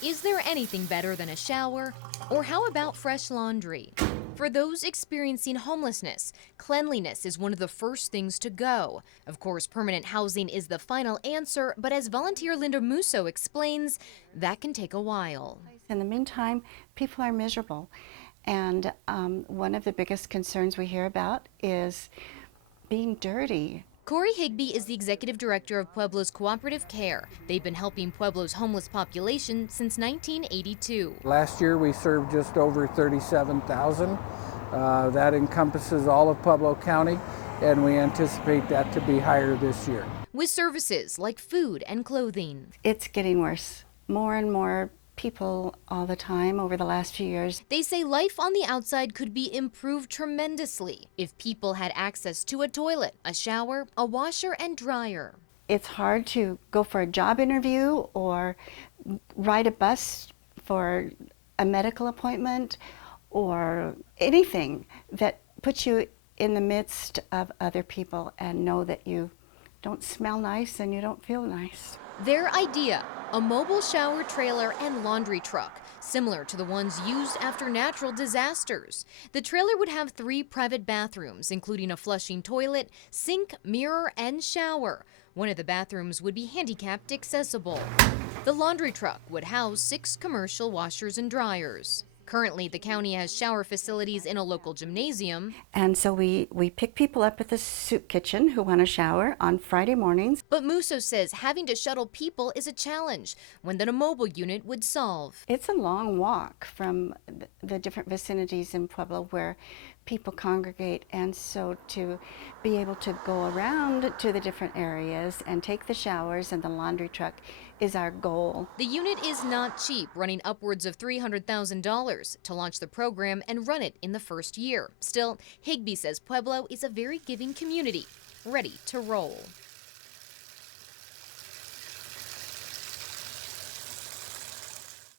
Is there anything better than a shower? Or how about fresh laundry? For those experiencing homelessness, cleanliness is one of the first things to go. Of course, permanent housing is the final answer, but as volunteer Linda Musso explains, that can take a while. In the meantime, people are miserable. And one of the biggest concerns we hear about is being dirty. Corey Higby is the executive director of Pueblo's Cooperative Care. They've been helping Pueblo's homeless population since 1982. Last year we served just over 37,000. That encompasses all of Pueblo County, and we anticipate that to be higher this year. With services like food and clothing. It's getting worse. More and more people all the time over the last few years. They say life on the outside could be improved tremendously if people had access to a toilet, a shower, a washer and dryer. It's hard to go for a job interview or ride a bus for a medical appointment or anything that puts you in the midst of other people and know that you don't smell nice and you don't feel nice. Their idea, a mobile shower trailer and laundry truck, similar to the ones used after natural disasters. The trailer would have 3 private bathrooms, including a flushing toilet, sink, mirror, and shower. One of the bathrooms would be handicapped accessible. The laundry truck would house 6 commercial washers and dryers. Currently, the county has shower facilities in a local gymnasium. And so we pick people up at the soup kitchen who want to shower on Friday mornings. But Musso says having to shuttle people is a challenge, one that a mobile unit would solve. It's a long walk from the different vicinities in Pueblo where people congregate, and so to be able to go around to the different areas and take the showers and the laundry truck is our goal. The unit is not cheap, running upwards of $300,000 to launch the program and run it in the first year. Still, Higby says Pueblo is a very giving community, ready to roll.